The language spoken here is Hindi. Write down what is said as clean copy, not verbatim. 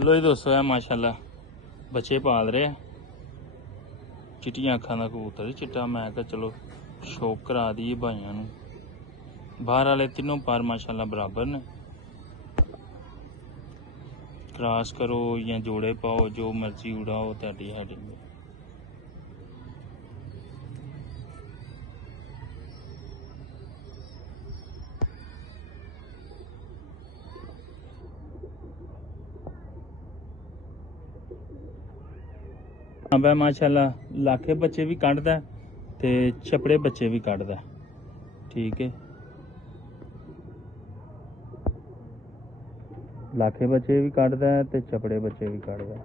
लो जी दोस्तों है माशाल्लाह बच्चे पाल रहे हैं चिट्टियां अखां दा कबूतर चिट्टा मैं कहा चलो शौक करा दी भाइयों नूं बाहर वाले तीनों पार माशाल्लाह बराबर ने क्रॉस करो या जोड़े पाओ जो मर्जी उड़ाओ तुहाडी हेडिंग अब माशाल्लाह लाखे बच्चे भी कढ़दा ते छपड़े बच्चे भी कढ़दा ठीक है लाखे बच्चे भी कढ़दा ते छपड़े बच्चे भी कढ़दा।